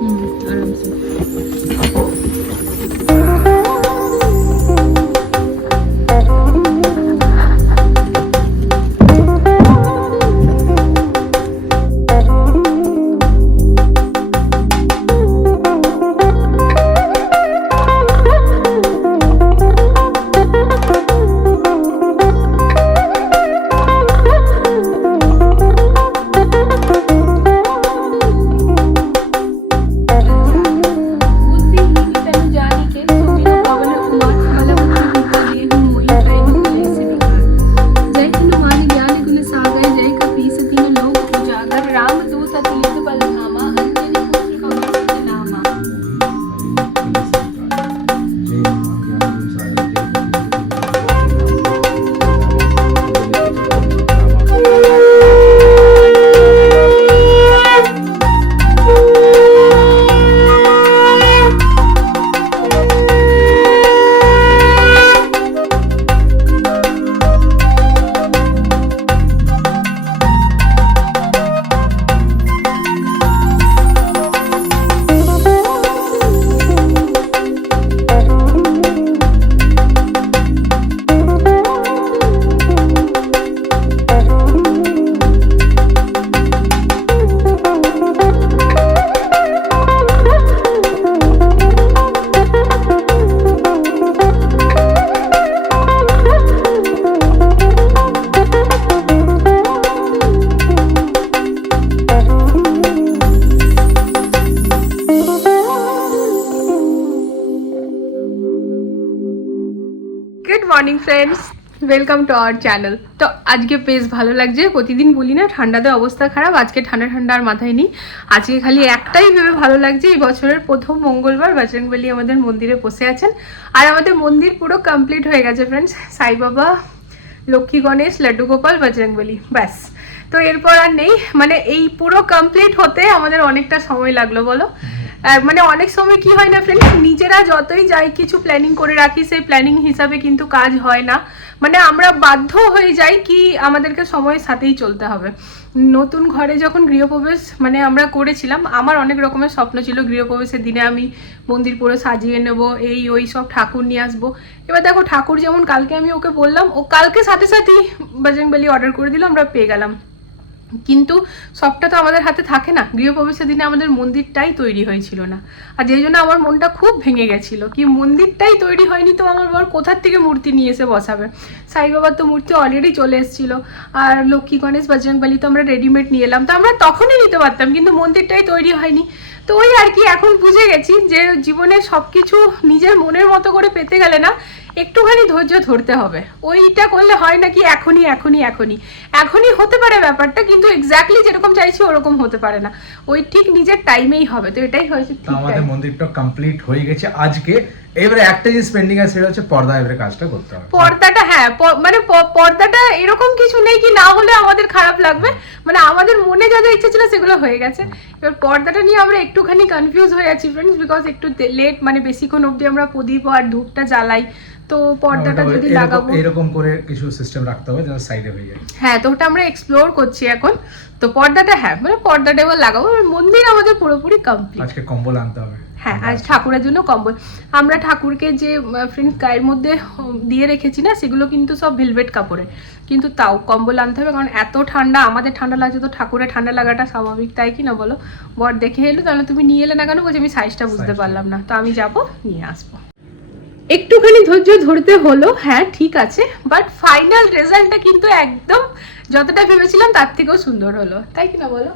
응, 알았어. Morning friends welcome to our channel তো আজকে বেশ ভালো লাগছে। প্রতিদিন বলি না, ঠান্ডাতে অবস্থা খারাপ। আজকে ঠান্ডা ঠান্ডা আর মাথায় নেই। আজকে খালি একটাই ভেবে ভালো লাগছে, এই বছরের প্রথম মঙ্গলবার বজরংবলী আমাদের মন্দিরে বসে আছেন। আর আমাদের মন্দির পুরো কমপ্লিট হয়ে গেছে ফ্রেন্ডস সাই বাবা, লক্ষ্মী গণেশ, লাড্ডু গোপাল, বজরংবলী, ব্যাস। তো এরপর আর নেই। মানে এই পুরো কমপ্লিট হতে আমাদের অনেকটা সময় লাগল, বলো? মানে অনেক সময় কি হয় না ফ্রেন্ড নিজেরা যতই যাই কিছু প্ল্যানিং করে রাখি, সেই প্ল্যানিং হিসাবে কিন্তু কাজ হয় না। মানে আমরা বাধ্য হয়ে যাই কি আমাদেরকে সময়ের সাথেই চলতে হবে। নতুন ঘরে যখন গৃহপ্রবেশ মানে আমরা করেছিলাম, আমার অনেক রকমের স্বপ্ন ছিল গৃহপ্রবেশের দিনে আমি মন্দির পুরো সাজিয়ে নেব, এই, ওই সব ঠাকুর নিয়ে আসব। এবার দেখো ঠাকুর যেমন কালকে আমি ওকে বললাম, ও কালকে সাথে সাথেই বজরংবলী অর্ডার করে দিল, আমরা পেয়ে গেলাম। কিন্তু সবটা তো আমাদের হাতে থাকে না। গৃহপ্রবেশের দিনে আমাদের মন্দিরটাই তৈরি হয়েছিল না। আর যেই জন্য আমার মনটা খুব ভেঙে গেছিল কি মন্দিরটাই তৈরি হয়নি তো আমার বর কোথার থেকে মূর্তি নিয়ে এসে বসাবে? সাই বাবার তো মূর্তি অলরেডি চলে এসেছিল। আর লক্ষ্মী গণেশ বজরংবলী তো আমরা রেডিমেড নিয়ে এলাম। তো আমরা তখনই নিতে পারতাম কিন্তু মন্দিরটাই তৈরি হয়নি। তো ওই আর কি এখন বুঝে গেছি যে জীবনে সব কিছু নিজের মনের মতো করে পেতে গেলে না একটুখানি ধৈর্য ধরতে হবে। ওইটা করলে হয় নাকি এখনই এখনই এখনই? এখনই হতে পারে ব্যাপারটা কিন্তু এক্স্যাক্টলি যেরকম চাইছি ওরকম হতে পারে না। ওই ঠিক নিজের টাইমেই হবে তো এটাই হয়েছে আমাদের মন্দিরটা কমপ্লিট হয়ে গেছে আজকে। এবারে একটা জিনিস পেন্ডিং আছে সেটা হচ্ছে পর্দা। এবারে কাজটা করতে হবে। পর্দাটা হ্যাঁ মানে পর্দাটা এরকম কিছু নেই কি না হলে আমাদের খারাপ লাগবে। মানে আমাদের মনে যা যা ইচ্ছে ছিল সেগুলো হয়ে গেছে। এবার পর্দাটা নিয়ে আমরা একটুখানি কনফিউজ হয়ে আছি ফ্রেন্ডস বিকজ একটু লেট মানে বেশিক্ষণ অবধি আমরা প্রদীপ আর ধূপটা জ্বালাই। তো পর্দাটা যদি লাগাবো এরকম করে কিছু সিস্টেম রাখতে হবে যেন সাইডে হয়ে যায়। হ্যাঁ তো ওটা আমরা এক্সপ্লোর করছি এখন। তো পর্দাটা হ্যাঁ মানে পর্দাটা এবার লাগাবো। মন্দির আমাদের পুরোপুরি কমপ্লিট আজকে কম্বল আনতে হবে। হ্যাঁ আজ ঠাকুরের জন্য কম্বল। আমরা ঠাকুরকে যে ফ্রেন্ড গায়ের মধ্যে দিয়ে রেখেছি না সেগুলো কিন্তু সব ভেলভেট কাপড়ের কিন্তু তাও কম্বল আনতে হবে কারণ এত ঠান্ডা আমাদের ঠান্ডা লাগছে তো ঠাকুরের ঠান্ডা লাগাটা স্বাভাবিক তাই কি না বলো? বর দেখে এলো তাহলে তুমি নিয়ে এলে না কেন? বলছি আমি সাইজটা বুঝতে পারলাম না। তো আমি যাব নিয়ে আসব। একটুখানি ধৈর্য ধরতে হলো হ্যাঁ ঠিক আছে বাট ফাইনাল রেজাল্টটা কিন্তু একদম যতটা ভেবেছিলাম তার থেকেও সুন্দর হলো। তাই কি না বলো?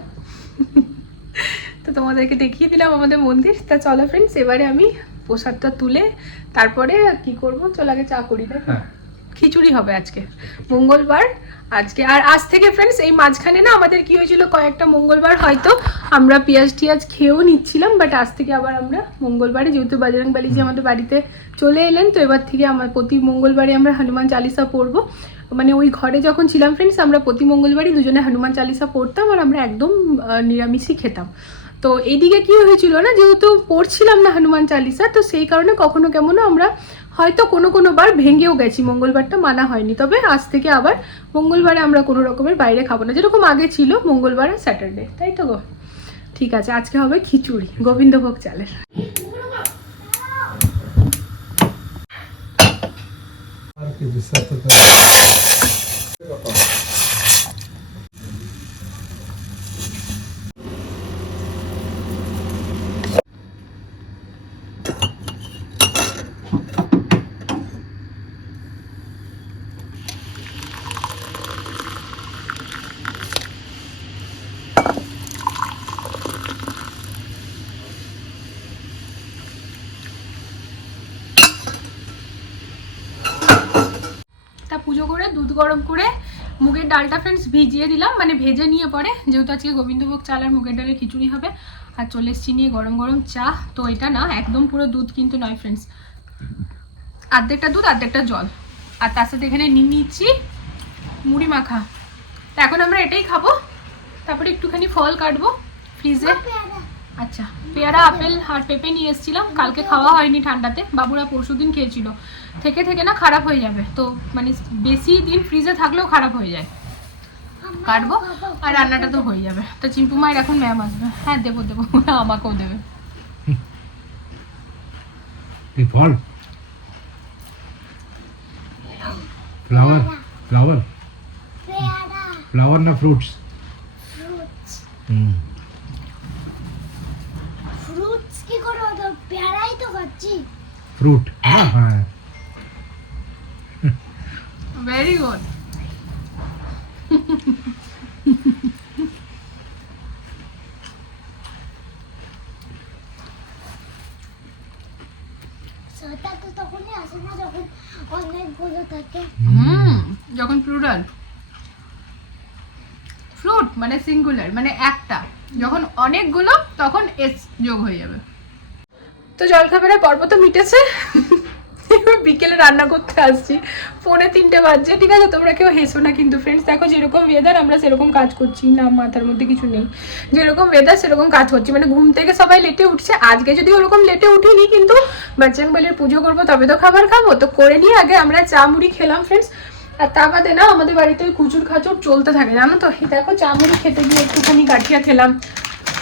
তো তোমাদেরকে দেখিয়ে দিলাম আমাদের মন্দির। তা চলো ফ্রেন্ডস এবারে আমি প্রসাদটা তুলে তারপরে কি করব? চলো আগে চা করি, তাই খিচুড়ি হবে আজকে। মঙ্গলবার, আজকে। আর আজ থেকে ফ্রেন্ডস এই মাঝখানে না আমাদের কি হয়েছিল, কয়েকটা মঙ্গলবার হয়তো আমরা পেঁয়াজ টিয়াজ খেয়েও নিচ্ছিলাম বাট আজ থেকে আবার আমরা মঙ্গলবারে, যেহেতু বাজরং বালিজি আমাদের বাড়িতে চলে এলেন, তো এবার থেকে আমার প্রতি মঙ্গলবারে আমরা হনুমান চালিসা পড়ব। মানে ওই ঘরে যখন ছিলাম ফ্রেন্ডস আমরা প্রতি মঙ্গলবারই দুজনে হনুমান চালিসা পড়তাম আর আমরা একদম নিরামিষই খেতাম। তো এইদিকে কি হয়েছিল না, যেহেতু পড়ছিলাম না হনুমান চালিসা, তো সেই কারণে কখনো কেমনও আমরা হয়তো কোনো কোনো বার ভেঙেও গেছি, মঙ্গলবারটা মানা হয়নি। তবে আজ থেকে আবার মঙ্গলবারে আমরা কোনো রকমের বাইরে খাব না। যেরকম আগে ছিল, মঙ্গলবার আর স্যাটারডে, তাই তো গো? ঠিক আছে, আজকে হবে খিচুড়ি, গোবিন্দভোগ চালের। পুজো করে, দুধ গরম করে, মুগের ডালটা ফ্রেন্ডস ভিজিয়ে দিলাম। মানে ভেজে নিয়ে পরে, যেহেতু আজকে গোবিন্দভোগ চাল আর মুগের ডালের খিচুড়ি হবে, আর চলে এসছি নিয়ে গরম গরম চা। তো এটা না, একদম পুরো দুধ কিন্তু নয় ফ্রেন্ডস আর্ধেকটা দুধ, আর্ধেকটা জল। আর তার সাথে এখানে নিয়ে নিচ্ছি, মুড়ি মাখা। তো এখন আমরা এটাই খাব। তারপরে একটুখানি ফল কাটবো ফ্রিজে আচ্ছা পেয়ারা, আপেল আর পেঁপে নিয়ে এসেছিলাম। কালকে খাওয়া হয়নি ঠান্ডাতে, বাবুরা পরশু দিন খেয়েছিল। থেকে থেকে না খারাপ হয়ে যাবে। তো মানে বেশি দিন ফ্রিজে থাকলেও খারাপ হয়ে যায়। কাটবো আর রান্নাটা তো হয়ে যাবে। তো চিম্পু মায়ের এখন ম্যাম আসবে। হ্যাঁ দেবো দেবো আমাকেও দেবে। এই ফল। ফ্লাওয়ার ফ্লাওয়ার ফ্লাওয়ার না ফ্রুটস ফ্রুটস হুম। ফ্রুটস কি করে হতো পেয়ারাই তো খাচ্ছি। ফ্রুট হ্যাঁ হ্যাঁ। ভেরি গুড যখন প্লুরাল ফ্রুট মানে সিঙ্গুলার মানে একটা। যখন অনেকগুলো তখন এস যোগ হয়ে যাবে। তো জলখাবারের পর্ব তো মিটেছে। বিকেলে রান্না করতে আসছি। ফোনে তিনটে বাজছে। ঠিক আছে, তোমরা কেউ হেসো না কিন্তু ফ্রেন্ডস দেখো যেরকম ওয়েদার আমরা সেরকম কাজ করছি না, মাথার মধ্যে কিছু নেই। যেরকম ওয়েদার সেরকম কাজ করছি। মানে ঘুম থেকে সবাই লেটে উঠছে। আজকে যদি ওরকম লেটে উঠিনি কিন্তু বাচ্চাং বলির পুজো করব, তবে তো খাবার খাব। তো করে নিয়ে আগে আমরা চা মুড়ি খেলাম ফ্রেন্ডস আর তা বাদে না, আমাদের বাড়িতে ওই কুচুর খাচুর চলতে থাকে। জানো তো? দেখো চা মুড়ি খেতে গিয়ে একটুখানি গাঠিয়া খেলাম।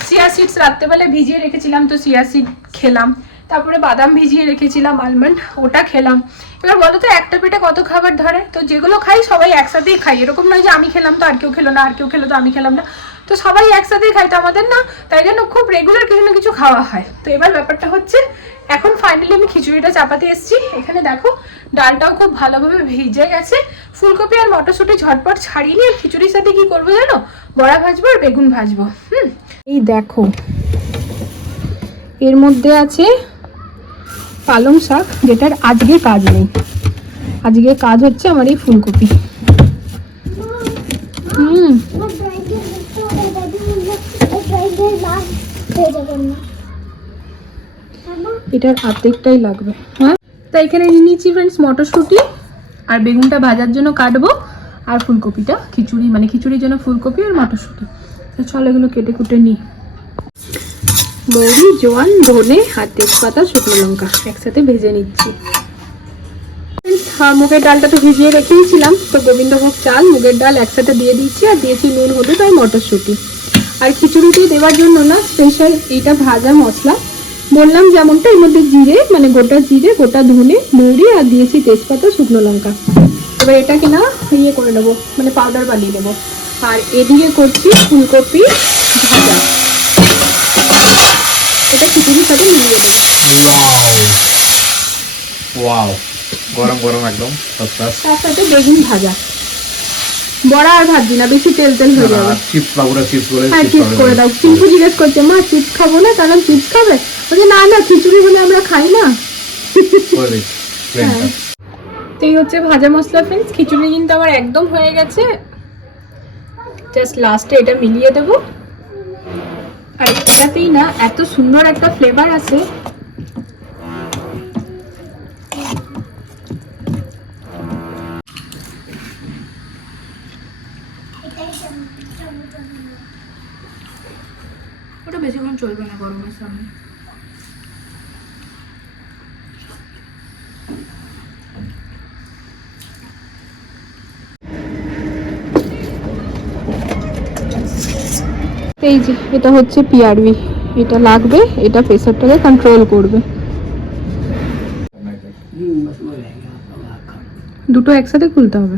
সিয়া সিডস রাত্রেবেলা ভিজিয়ে রেখেছিলাম, তো সিয়া সিড খেলাম। তারপরে বাদাম ভিজিয়ে রেখেছিলাম আলমন্ড ওটা খেলাম। এবার বলো তো, একটা পেটে কত খাবার ধরে? তো যেগুলো খাই, সবাই একসাথেই খাই। এরকম নয় যে আমি খেলাম তো আর কেউ খেলো না, আর কেউ খেলো তো আমি খেলাম না। তো সবাই একসাথেই খাই তো আমাদের না, তাই জন্য খুব রেগুলার কিছু না কিছু খাওয়া হয়। তো এবার ব্যাপারটা হচ্ছে, এখন ফাইনালি আমি খিচুড়িটা চাপাতে এসেছি। এখানে দেখো, ডালটাও খুব ভালোভাবে ভিজে গেছে। ফুলকপি আর মটরশুঁটি ঝটপট ছাড়িয়ে নিয়ে খিচুড়ির সাথে কি করব জানো? বড়া ভাজবো আর বেগুন ভাজবো। হুম। এই দেখো, এর মধ্যে আছে পালং শাক, যেটার আজকে কাজ নেই। আজকে কাজ হচ্ছে আমার এই ফুলকপি। হুম? এটার অর্ধেকটাই লাগবে। হ্যাঁ? তা এখানে নিয়ে নিয়েছি ফ্রেন্ডস মটরশুঁটি আর বেগুনটা ভাজার জন্য কাটবো আর ফুলকপিটা, খিচুড়ি মানে খিচুড়ির জন্য ফুলকপি আর মটরশুঁটি। তো চল এগুলো কেটে কুটে নিই। মৌরি জোয়ান ধনে আর তেজপাতা শুকনো লঙ্কা। একসাথে ভেজে নিচ্ছি। হ্যাঁ, মুগের ডালটা তো ভিজিয়ে রেখেইছিলাম তো গোবিন্দভোগ চাল মুগের ডাল একসাথে দিয়ে দিচ্ছি আর দিয়েছি নুন হলুদ আর মটরশুঁটি। আর খিচুড়িতে দেওয়ার জন্য না স্পেশাল এইটা ভাজা মশলা। বললাম যেমনটা এর মধ্যে জিরে মানে গোটা জিরে গোটা ধনে মৌরি আর দিয়েছি তেজপাতা শুকনো লঙ্কা। এবার এটাকে না ইয়ে করে নেব মানে পাউডার বানিয়ে নেব। আর এদিকে করছি ফুলকপি ভাজা। এটা খিচুড়ির সাথে মিলিয়ে দেবো ওয়াও গরম গরম একদম। তার সাথে বেগুন ভাজা। বড়া আর ভাজছি না বেশি তেল তেল হয়ে যাবে। চিপস বাবুরা চিপস বলে হ্যাঁ চিপস করে দাও। চিম্পু জিজ্ঞেস করছে মা চিপস খাব না? কারণ চিপস খাবে? বলছে না না খিচুড়ি বলে আমরা খাই না। করে দিই, প্লেনটা। তো এই হচ্ছে ভাজা মশলা ফ্রেন্ডস খিচুড়ি কিন্তু আমার একদম হয়ে গেছে। জাস্ট লাস্টে এটা মিলিয়ে দেবো। এটাতেই না এত সুন্দর একটা ফ্লেভার আছে। ওটা বেশিক্ষণ চলবে না গরমের সামনে। এই যে এটা হচ্ছে পিআরবি এটা লাগবে এটা প্রেশারটাকে কন্ট্রোল করবে। দুটো একসাথে খুলতে হবে।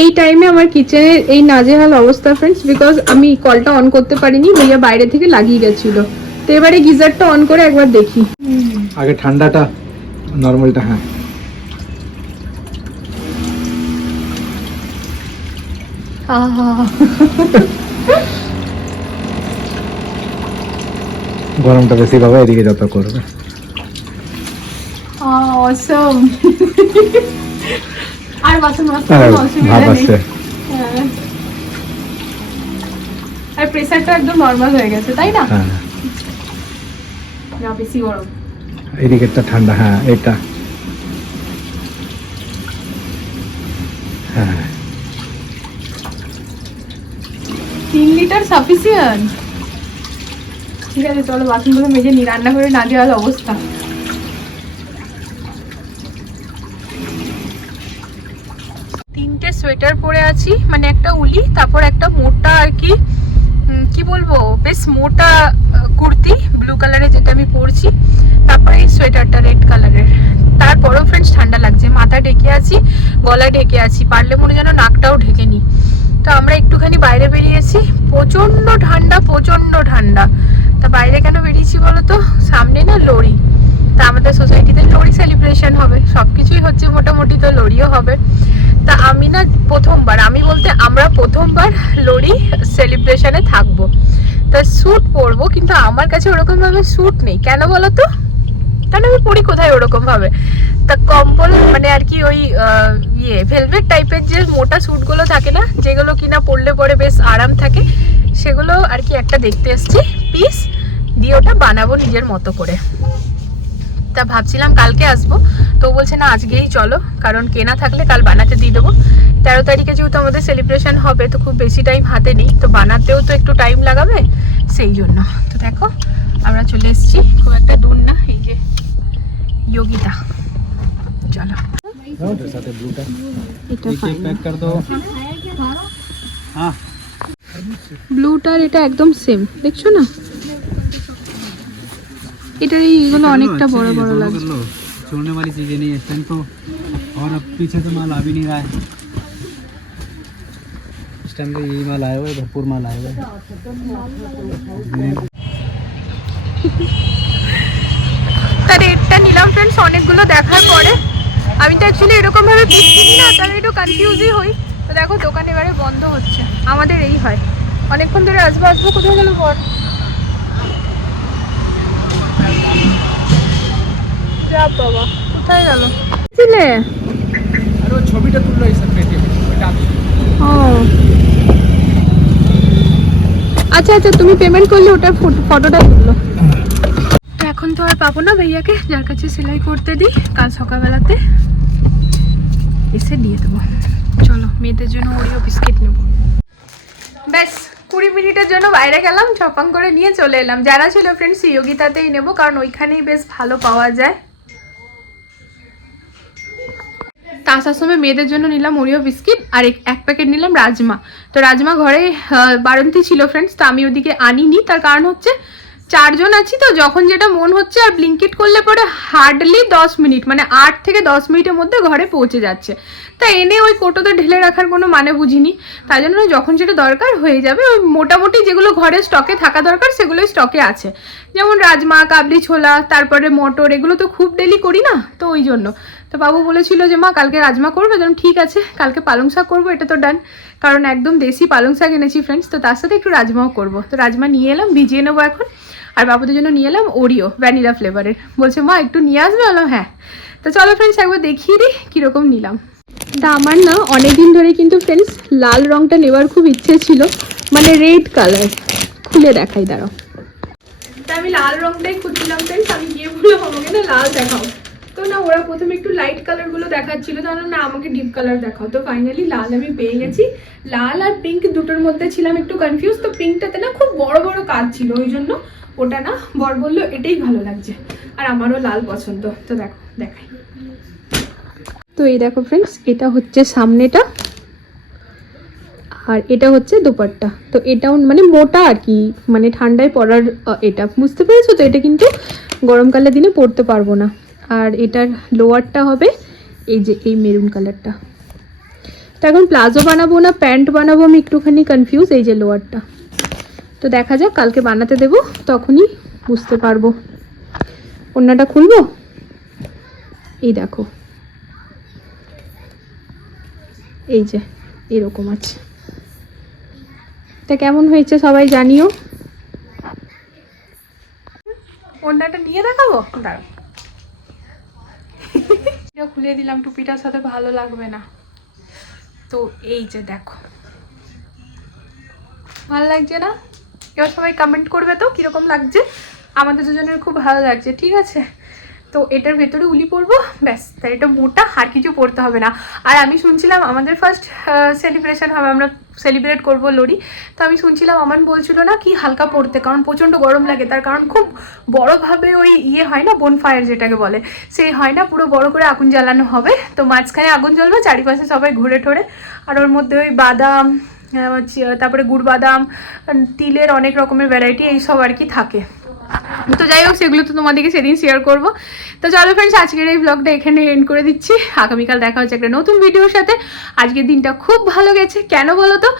এই টাইমে আমার কিচেনের এই নাজেহাল অবস্থা ফ্রেন্ডস বিকজ আমি কলটা অন করতে পারিনি ভাইয়া বাইরে থেকে লাগিয়ে গেছিল। তো এবারে গিজারটা অন করে একবার দেখি। আগে ঠান্ডাটা নর্মালটা হ্যাঁ। গরমটা বেশি পাবে এদিকে যত করবে। অসম আর বাসন ভাব নেই। হ্যাঁ। আর প্রেসারটা একদম নর্মাল হয়ে গেছে তাই না? হ্যাঁ। না বেশি গরম। এদিকেরটা ঠান্ডা হ্যাঁ এটা হ্যাঁ। তিন লিটার সাফিসিয়েন্ট ঠিক আছে, চলো বাসনগুলো মেজে নি, রান্না করে না যাওয়ার অবস্থা। তিনটে সোয়েটার পরে আছি মানে একটা উলি, তারপর একটা মোটা আর কি কি বলব, বেশ মোটা কুর্তি ব্লু কালারের যেটা আমি পরছি। তারপরে এই সোয়েটারটা রেড কালারের তারপরেও ফ্রেন্ডস ঠান্ডা লাগছে। মাথা ঢেকে আছি, গলা ঢেকে আছি। পারলে মনে যেন নাকটাও ঢেকে নি তো আমরা একটুখানি বাইরে বেরিয়েছি। প্রচণ্ড ঠান্ডা প্রচণ্ড ঠান্ডা। তা বাইরে কেন বেরিয়েছি বলো তো সামনে না লরি। তা আমাদের সোসাইটিতে লরি সেলিব্রেশন হবে। সব কিছুই হচ্ছে মোটামুটি তো লরিও হবে। তা আমি না প্রথমবার, আমি বলতে আমরা প্রথমবার লরি সেলিব্রেশনে থাকব। তা স্যুট পরবো, কিন্তু আমার কাছে ওরকমভাবে স্যুট নেই। কেন বলো তো কারণ আমি পড়ি কোথায় ওরকম ভাবে? তা কম্বল মানে আর কি ওই ইয়ে ভেলভেট টাইপের যে মোটা স্যুটগুলো থাকে না, যেগুলো কিনা পরলে পরে বেশ আরাম থাকে, সেগুলো আর কি একটা দেখতে এসছি। পিস দিয়ে ওটা বানাবো নিজের মতো করে। তা ভাবছিলাম কালকে আসব, তো বলছে, না, আজকেই চলো, কারণ কেনা থাকলে কাল বানাতে দিয়ে দেবো। তেরো তারিখে যেহেতু আমাদের সেলিব্রেশন হবে, তো খুব বেশি টাইম হাতে নেই, তো বানাতেও তো একটু টাইম লাগাবে, সেই জন্য। তো দেখো, আমরা চলে এসেছি, খুব একটা দূর না, এই যে যোগিতা চলো সাথে ব্লুটা এটা ফাইন कर दो हाँ ব্লুটার এটা একদম সেম দেখছো না এটার এইগুলো অনেকটা বড় বড় লাগছে लो छोड़ने वाली चीजें नहीं है इस टाइम तो और अब पीछे से माल आ भी नहीं रहा है इस टाइम तो यही माल आया हुआ है भरपूर माल आया हुआ है ফ্রেন্ডস অনেকগুলো দেখার পরে আমি তো অ্যাকচুয়ালি এরকম ভাবে পিস কিনি না তাহলে একটু কনফিউজই হই। তো দেখো দোকান এবারে বন্ধ হচ্ছে। আমাদের এই হয়। অনেকক্ষণ ধরে আসব আসব কোথায় গেল বর যা বাবা কোথায় গেল? ছিলে? আরে ছবিটা তুললো এই ও। আচ্ছা আচ্ছা তুমি পেমেন্ট করলে ওটার ফটোটা তুললো। এখন তো আর পাবো না ভাইয়াকে যার কাছে সেলাই করতে দিই কাল সকালবেলাতে এসে দিয়ে দেবো। চলো মেয়েদের জন্য ওরিও বিস্কিট নেব। ব্যাস কুড়ি মিনিটের জন্য বাইরে গেলাম চপাং করে নিয়ে চলে এলাম। যারা ছিল ফ্রেন্ডস ইয়োগিতাতেই নেব কারণ ওইখানেই বেশ ভালো পাওয়া যায়। তা আসার সময় মেয়েদের জন্য নিলাম ওরিও বিস্কিট আর এক- প্যাকেট নিলাম রাজমা। তো রাজমা ঘরে আহ, বাড়ন্তি ছিল ফ্রেন্ডস তো আমি ওদিকে আনিনি। তার কারণ হচ্ছে চারজন আছি তো, যখন যেটা মন হচ্ছে আর ব্লিঙ্কিট করলে পরে হার্ডলি দশ মিনিট মানে আট থেকে দশ মিনিটের মধ্যে ঘরে পৌঁছে যাচ্ছে। তা এনে ওই কোটোতে ঢেলে রাখার কোনো মানে বুঝিনি। তাই জন্য যখন যেটা দরকার হয়ে যাবে, ওই মোটামুটি যেগুলো ঘরে স্টকে থাকা দরকার, সেগুলোই স্টকে আছে। যেমন রাজমা, কাবলি ছোলা, তারপরে মটর, এগুলো তো খুব ডেলি করি না, তো ওই জন্য। তো বাবু বলেছিল যে, মা, কালকে রাজমা করবে? যেমন ঠিক আছে, কালকে পালং শাক করব, এটা তো ডান কারণ একদম দেশি পালং শাক এনেছি ফ্রেন্ডস তো তার সাথে একটু রাজমাও করব। তো রাজমা নিয়ে এলাম, ভিজিয়ে নেব এখন। আর বাবুদের জন্য নিয়ে এলাম ওরিও ভ্যানিলা ফ্লেভারের বলছে, মা, একটু নিয়ে আসবে? বললাম হ্যাঁ। তো চলো ফ্রেন্ডস একবার দেখিয়ে দিই, কীরকম নিলাম। তা আমার না অনেকদিন ধরে কিন্তু ফ্রেন্ডস লাল রংটা নেবার খুব ইচ্ছে ছিল মানে রেড কালার খুলে দেখাই, দাঁড়াও। তা আমি লাল রংটাই খুঁজছিলাম ফ্রেন্ডস আমি গিয়ে বললাম, আমাকে না লাল দেখাও। তো না, ওরা প্রথমে একটু লাইট কালারগুলো দেখাচ্ছিল তাহলে না, আমাকে ডিপ কালার দেখাও। তো ফাইনালি লাল আমি পেয়ে গেছি। লাল আর পিঙ্ক দুটোর মধ্যে ছিলাম একটু কনফিউজ তো পিঙ্কটাতে না খুব বড় বড় কাজ ছিল, ওই জন্য ওটা না বর বলল, এটাই ভালো লাগছে। আর আমারও লাল পছন্দ। তো দেখো, দেখাই। তো এই দেখো ফ্রেন্ডস এটা হচ্ছে সামনেটা আর এটা হচ্ছে দোপাট্টা। তো এটাও মানে মোটা আর কি মানে ঠান্ডায় পরার এটা। বুঝতে পেরেছ তো? এটা কিন্তু গরমকালের দিনে পরতে পারব না। আর এটার লোয়ারটা হবে এই যে, এই মেরুন কালারটা তো এখন প্লাজো বানাবো না, প্যান্ট বানাবো আমি একটুখানি কনফিউজ এই যে লোয়ারটা তো দেখা যাক, কালকে বানাতে দেবো, তখনই বুঝতে পারব। অন্যটা খুলবো? এই দেখো। এই যে, এরকম আছে। তা কেমন হয়েছে সবাই জানিও? অন্যটা নিয়ে দেখাবো? দাঁড়াও। এটা খুলে দিলাম, টুপিটার সাথে ভালো লাগবে না। তো এই যে দেখো। ভালো লাগছে না? এবার সবাই কমেন্ট করবে তো, কীরকম লাগছে? আমাদের দুজনের খুব ভালো লাগছে, ঠিক আছে? তো এটার ভেতরে উলি পরবো? ব্যাস, তাই এটা মোটা, আর কিছু পরতে হবে না। আর আমি শুনছিলাম আমাদের ফার্স্ট সেলিব্রেশন হবে, আমরা সেলিব্রেট করব লোরি তো আমি শুনছিলাম আমান বলছিল না, কি হালকা পড়তে কারণ প্রচণ্ড গরম লাগে, তার কারণ খুব বড়োভাবে ওই ইয়ে হয় না বোন ফায়ার যেটাকে বলে। সেই হয় না, পুরো বড় করে আগুন জ্বালানো হবে। তো মাঝখানে আগুন জ্বলবে, চারিপাশে সবাই ঘুরে ঠোরে। আর ওর মধ্যে ওই বাদাম তারপরে গুড় বাদাম তিলের অনেক রকমের ভ্যারাইটি এইসব আর কি থাকে। তো যাই হোক, সেগুলো তো তোমাদেরকে সেদিন শেয়ার করব। তো চলো ফ্রেন্ডস আজকের এই ব্লগটা এখানে এন্ড করে দিচ্ছি। আগামীকাল দেখা হচ্ছে একটা নতুন ভিডিওর সাথে। আজকের দিনটা খুব ভালো গেছে। কেন বলো তো?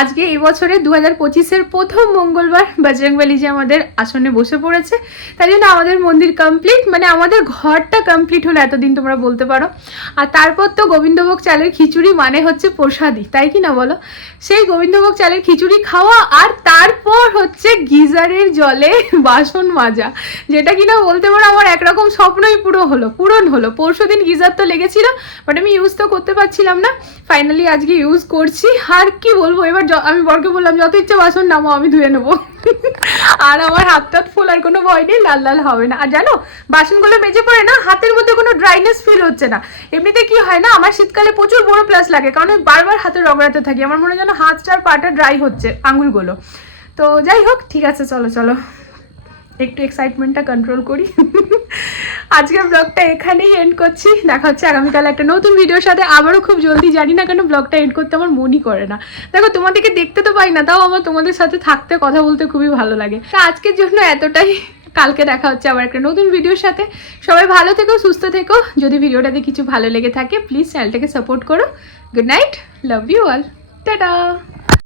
আজকে এই বছরে দু হাজার পঁচিশের প্রথম মঙ্গলবার বজরংবলী যে আমাদের আসনে বসে পড়েছে। তাই জন্য আমাদের মন্দির কমপ্লিট মানে আমাদের ঘরটা কমপ্লিট হলো এতদিন তোমরা বলতে পারো। আর তারপর তো গোবিন্দভোগ চালের খিচুড়ি মানে হচ্ছে প্রসাদই, তাই কি না বলো? সেই গোবিন্দভোগ চালের খিচুড়ি খাওয়া আর তারপর হচ্ছে গিজারের জলে বাসন মাজা, যেটা কিনা বলতে পারো আমার একরকম স্বপ্নই পুরো হলো, পূরণ হলো। পরশু দিন গিজার তো লেগেছিল বাট আমি ইউজ তো করতে পারছিলাম না। ফাইনালি আজকে ইউজ করছি, আর কি বলব, এবার আমি বরকে বললাম, যত ইচ্ছা বাসন নামো, আমি ধুয়ে নেব। আর আমার হাত টাত ফোলার কোনো ভয় নেই, লাল লাল হবে না। আর জানো, বাসনগুলো মেজে পড়ে না, হাতের মধ্যে কোনো ড্রাইনেস ফিল হচ্ছে না। এমনিতে কি হয় না, আমার শীতকালে প্রচুর বড় প্লাস লাগে, কারণ আমি বারবার হাতে রগড়াতে থাকি। আমার মনে হয় যেন হাতটার পাটা ড্রাই হচ্ছে আঙুলগুলো তো যাই হোক, ঠিক আছে, চলো চলো। একটু এক্সাইটমেন্টটা কন্ট্রোল করি। আজকের ব্লগটা এখানেই এন্ড করছি। দেখা হচ্ছে আগামীকাল একটা নতুন ভিডিওর সাথে। আবারও খুব জলদি, জানি না কেন ব্লগটা এন্ড করতে আমার মনই করে না। দেখো, তোমাদেরকে দেখতে তো পাই না, তাও আমার তোমাদের সাথে থাকতে, কথা বলতে খুবই ভালো লাগে। তা আজকের জন্য এতটাই। কালকে দেখা হচ্ছে আবার একটা নতুন ভিডিওর সাথে। সবাই ভালো থেকো, সুস্থ থেকো। যদি ভিডিওটাতে কিছু ভালো লেগে থাকে প্লিজ চ্যানেলটাকে সাপোর্ট করো। Good night love you all tata